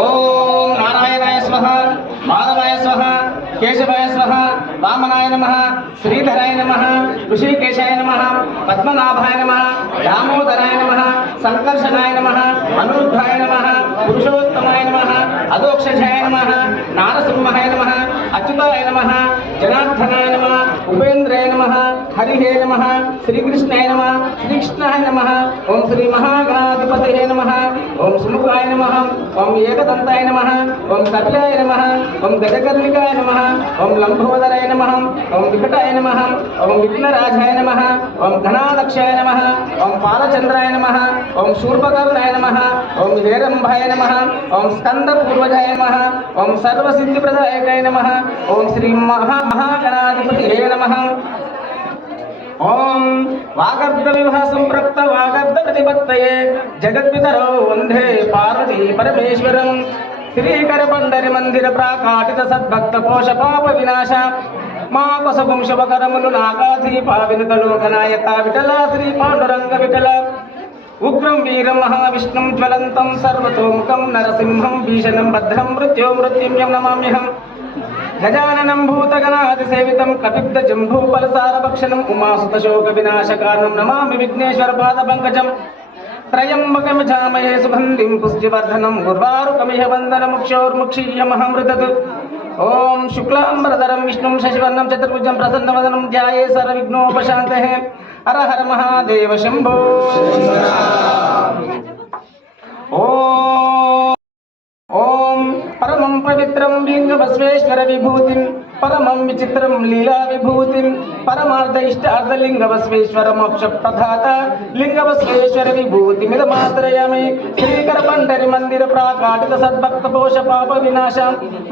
ఓం నారాయణాయ స్మః మాధవాయ స్మః కేశవాయ స్వహ వామనాయ నమ శ్రీధరాయ నమ ఋషికేశాయ నమ పద్మనాభాయ నమ దామోదరాయ నమ సంకర్షణాయ నమ అనురుద్ధాయ నమ పురుషోత్తమాయ నమ అదోక్షజాయ నమ నారసింహాయ నమ అచ్యుతాయ నమ జనార్దనాయ నమ ఉపేంద్రాయ నమ హరిహే నమ శ్రీకృష్ణాయ నమ శ్రీకృష్ణాయ నమ ఓం శ్రీ మహాగణాధిపతయే నమ ఓం సుముఖాయ నమ ఓం ఏకదంతాయ నమ ఓం కపిలాయ నమ ఓం గజకర్ణికాయ నమ ఓం లంబోదరాయ నమ ఓం వికటాయ నమ ఓం విఘ్నరాజాయ నమ ఓం ఘనాదక్షాయ నమ ఓం పాలచంద్రాయ నమ ఓం శూర్పకర్ణాయ నమ ఓం హేరంభాయ నమ ఓం స్కందపూర్వజాయ నమః. ఓం సర్వసిద్ధిప్రదాయకాయ నమః. ఓం శ్రీ మహా మహాగణాధిపతియే నమః. ఓం వాగర్ధ వివాహ సంప్రక్త వాగర్ధ ప్రతిపత్తయే. జగద్వితరో వందే పార్వతీ పరమేశ్వరం. శ్రీకర పండరి మందిర ప్రాకాటిత సద్భక్త పోష పాప వినాశ. మా కొసగుం శుభకరములు నాగాధీప వినుతలోకనాయత విఠల శ్రీ పాండురంగ విఠల. उग्रं वीरं महाविष्णुं ज्वलन्तं सर्वतोमुखं नरसिंहं भीषणं भद्रं मृत्यो मृत्युं यं नमाम्यहं। गजाननं भूतगणादिसेवितं कपिब्दजम्भूफलसारभक्षणम् उमासुतशोकविनाशकारणं नमामि विघ्नेश्वरपादपङ्कजं। त्रयम्बकमिजामहे सुगन्धिं पुष्टिवर्धनं गुर्वारुकमिह वन्दनमुक्षोर्मुक्षीयमहमृतत् ॐ शुक्लाम्बरधरं विष्णुं शशिवर्णं चतुर्भुजं प्रसन्नवदनं ध्याये सर्वविघ्नोपशान्तः హర హర మహాదేవ శంభో. ఓం పరమం పవిత్రం లింగ విభూతిం పరమం విచిత్రం లీలా విభూతిం పరమార్థ ఇష్టార్థ లింగవస్వేశ్వర మోక్ష ప్రధాత లింగబస్వేశ్వర విభూతిమిదమాశ్రయామి శ్రీకర పండరి మందిర ప్రాకాటిత సద్భక్త పోష పాప వినాశ.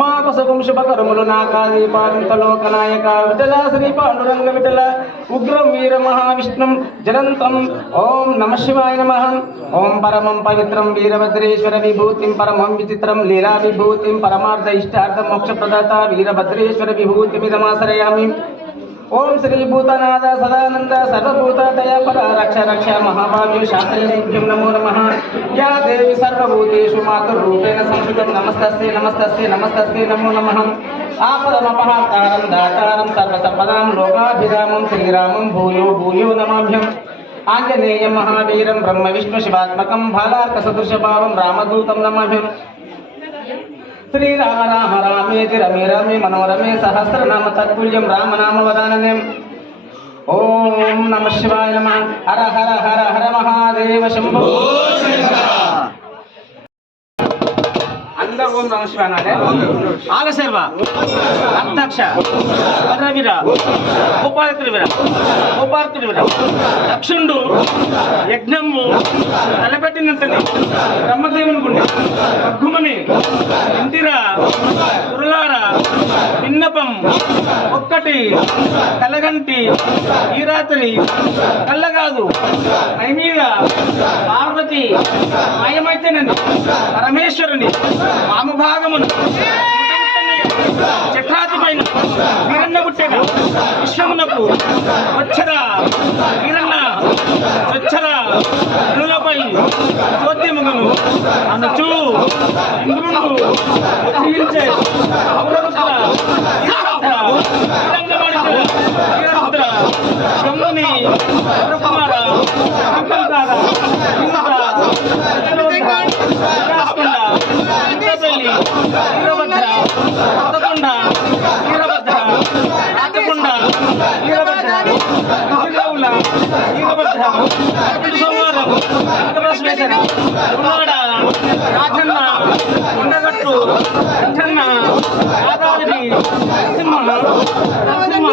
మా కుసగుం శుభకరములు నాకాది పాలిత లోకనాయక విఠల శ్రీ పాండురంగ విఠల ఉగ్రం వీర మహావిష్ణుం జనంతం ఓం నమ శివాయ నమ. ఓం పరమం పవిత్రం వీరభద్రేశ్వర విభూతిం పరమం విచిత్రం లీలా విభూతిం పరమార్థ ఇష్టార్థ మోక్ష ప్రదాత వీరభద్రేశ్వర विभूतिमिदमाश्रयामि ॐ श्रीभूतनाथ सदानन्द सर्वभूततया परा रक्ष रक्ष महाभाव्य शास्त्रसेभ्यं नमो नमः। या देवी सर्वभूतेषु मातुर्रूपेण संस्कृतं नमस्तस्यै नमस्तस्यै नमस्तस्यै नमो नमः। आपदमपहाकारं दातारं, सर्वसम्पदां, लोकाभिरामं, श्रीरामं, भूयो भूयो नमाभ्यम् आञ्जनेयं महावीरं, ब्रह्मविष्णुशिवात्मकं भालार्कसदृशभावं रामदूतं नमाभ्यम् శ్రీరామ రామ రామేతి రమే రమే మనోరమే సహస్రనామ తత్పుల్యం రామనామ వదాననే ఓం నమ శివాయ నమ. హర హర హర హర మహాదేవ శంభో. అంతా ఓం నమ శివ అనాలి ఆలశర్వ అంతాక్ష రవిర ఉపాధి ఉపాధి దక్షుండు యజ్ఞము తలపెట్టినట్టని బ్రహ్మదేవుని గుండె అగ్గుమని ఇంటిరా కురలారా విన్నపం ఒక్కటి కలగంటి ఈ రాత్రి కళ్ళ కాదు మై పార్వతి మాయమైతేనని. పరమేశ్వరుని. వామభాగమును. చక్రాతి పైన వీరన్న పుట్టెన విశ్వమునకు. వచ్చరా. వీరన్న. వచ్చరా. ఇరులపై చోద్యముగను అనచు. ఇంద్రుడు. జీవించే అమృతర వీరభద్ర. శంభుని. కుమార సోమవారం వెంకటేశ్వర ఉన్నాడ రాజన్న ఉండగట్టు అంజన్న యాదాద్రి నరసింహ నరసింహ నరసింహ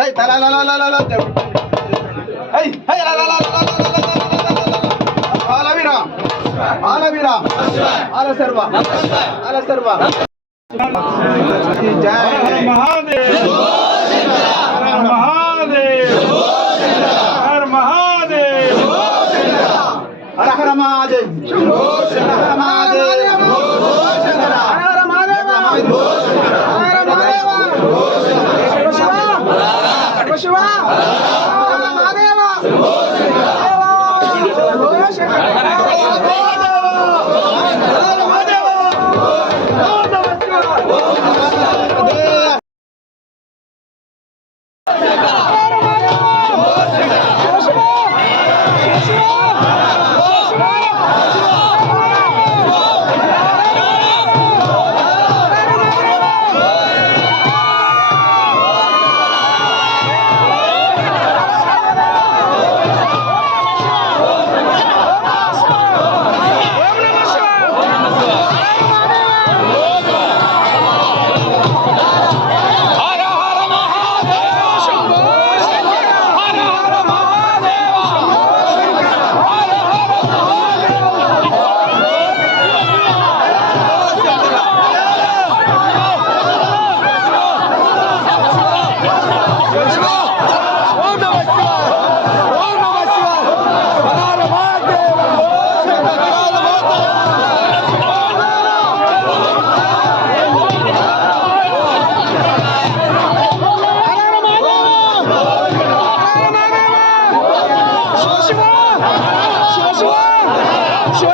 هاي لا لا لا لا لا لا هاي هاي لا لا لا لا لا لا لا لا لا لا لا سربا آل سربا جय महादेव महादेव हर महादेव हर महादेव మహాదేవ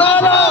না না